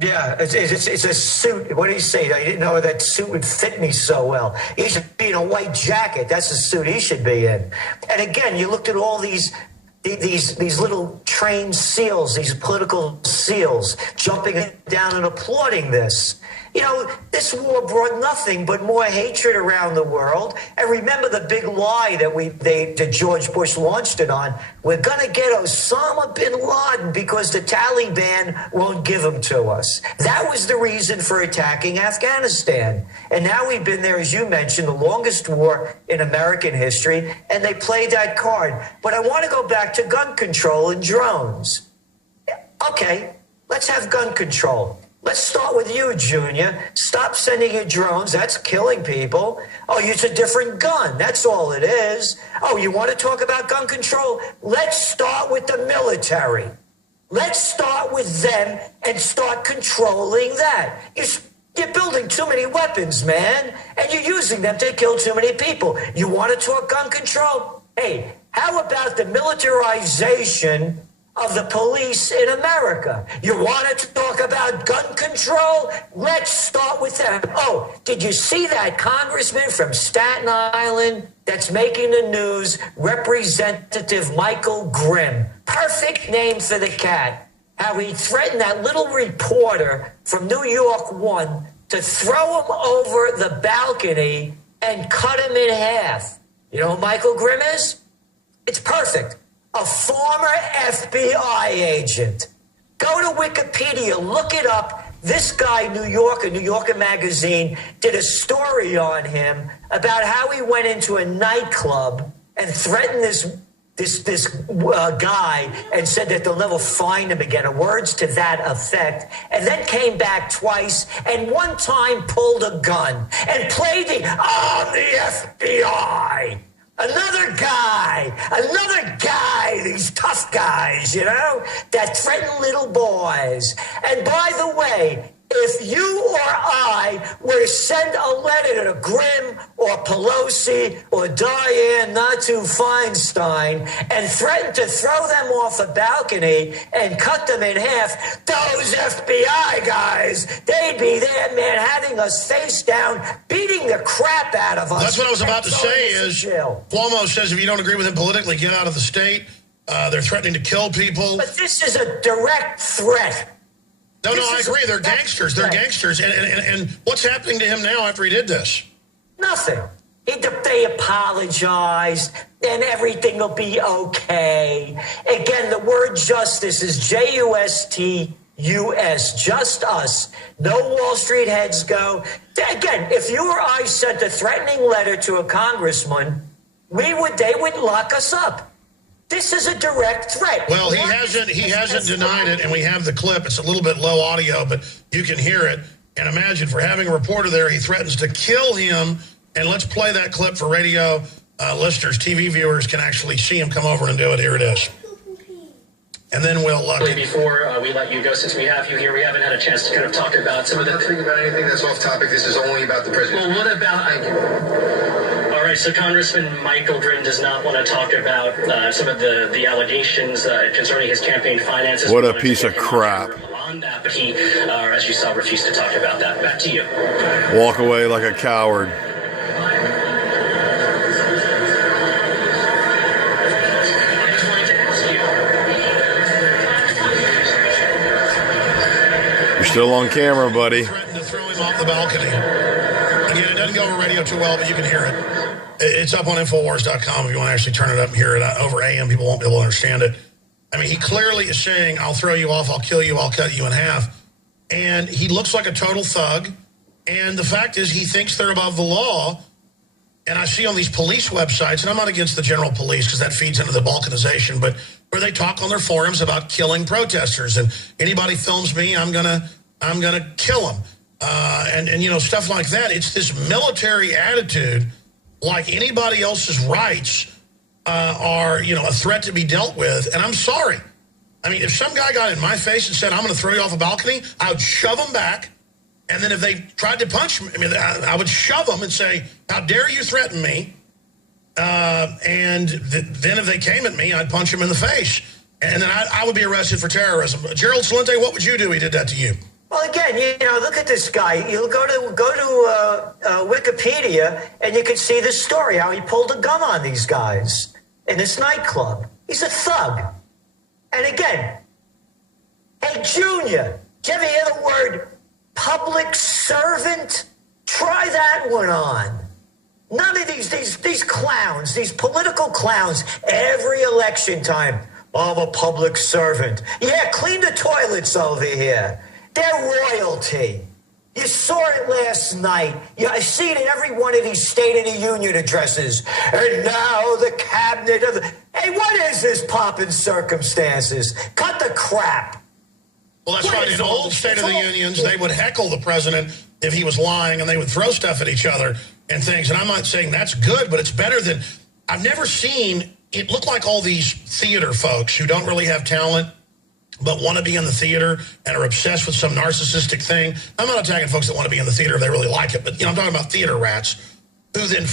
Yeah, it's a suit. What did he say? I didn't know that suit would fit me so well. He should be in a white jacket. That's the suit he should be in. And again, you looked at all these little trained SEALs, these political SEALs, jumping down and applauding this. You know, this war brought nothing but more hatred around the world. And remember the big lie that George Bush launched it on. We're going to get Osama bin Laden because the Taliban won't give him to us. That was the reason for attacking Afghanistan. And now we've been there, as you mentioned, the longest war in American history, and they played that card. But I want to go back to gun control and drones. Okay, let's have gun control. Let's start with you, Junior. Stop sending your drones. That's killing people. Oh, use a different gun. That's all it is. Oh, you want to talk about gun control? Let's start with the military. Let's start with them and start controlling that. You're building too many weapons, man, and you're using them to kill too many people. You want to talk gun control? Hey, how about the militarization of the police in America? You want to talk about gun control? Let's start with that. Oh, did you see that congressman from Staten Island that's making the news, Representative Michael Grimm? Perfect name for the cat. How he threatened that little reporter from New York 1 to throw him over the balcony and cut him in half. You know who Michael Grimm is? It's perfect. A former FBI agent. Go to Wikipedia, look it up. This guy, New Yorker Magazine, did a story on him about how he went into a nightclub and threatened this guy and said that they'll never find him again, or words to that effect, and then came back twice and one time pulled a gun and played I'm the FBI. Another guy, these tough guys, you know, that threaten little boys. And by the way, if you or I were to send a letter to Grimm or Pelosi or Dianne Feinstein and threaten to throw them off a balcony and cut them in half, those FBI guys, they'd be there, man, having us face down, beating the crap out of us. That's what I was about to say is Cuomo says if you don't agree with him politically, get out of the state. They're threatening to kill people. But this is a direct threat. No, I agree. They're gangsters. They're gangsters. And what's happening to him now after he did this? Nothing. They apologized, and everything will be okay. Again, the word justice is J-U-S-T-U-S. Just us. No Wall Street heads go. Again, if you or I sent a threatening letter to a congressman, they would lock us up. This is a direct threat. Well, he hasn't denied it, and we have the clip. It's a little bit low audio, but you can hear it. And imagine, for having a reporter there, he threatens to kill him. And let's play that clip for radio listeners. TV viewers can actually see him come over and do it. Here it is. And then we'll... Before we let you go, since we have you here, we haven't had a chance to kind of talk about some of the... Nothing about anything that's off topic. This is only about the president. Well, what about... All right, so Congressman Michael Grimm does not want to talk about some of the allegations concerning his campaign finances. What a piece of crap. On that, but he, as you saw, refused to talk about that. Back to you. Walk away like a coward. I just wanted to ask you. You're still on camera, buddy. Threatened to throw him off the balcony. Again, it doesn't go over radio too well, but you can hear it. It's up on Infowars.com if you want to actually turn it up and hear it. Over AM, people won't be able to understand it. I mean, he clearly is saying, I'll throw you off, I'll kill you, I'll cut you in half. And he looks like a total thug. And the fact is, he thinks they're above the law. And I see on these police websites, and I'm not against the general police because that feeds into the balkanization, but where they talk on their forums about killing protesters. And anybody films me, I'm gonna kill them. And you know, stuff like that. It's this military attitude, like anybody else's rights are, you know, a threat to be dealt with. And I'm sorry. I mean, if some guy got in my face and said, I'm going to throw you off a balcony, I would shove him back. And then if they tried to punch me, I would shove them and say, how dare you threaten me? And then if they came at me, I'd punch them in the face. And then I would be arrested for terrorism. Gerald Celente, what would you do if he did that to you? Well, again, look at this guy. You go to Wikipedia, and you can see the story how he pulled a gun on these guys in this nightclub. He's a thug. And again, hey, Junior, did you ever hear the word public servant? Try that one on. None of these clowns, these political clowns, every election time, I'm a public servant. Yeah, clean the toilets over here. They're royalty. You saw it last night. I see it in every one of these State of the Union addresses. And now the cabinet of the... Hey, what is this pomp and circumstances? Cut the crap. Well, that's What right. is In all old this? State of the It's all- Unions, they would heckle the president if he was lying, and they would throw stuff at each other and things. And I'm not saying that's good, but it's better than... I've never seen... It look like all these theater folks who don't really have talent but want to be in the theater and are obsessed with some narcissistic thing. I'm not attacking folks that want to be in the theater if they really like it, but I'm talking about theater rats who then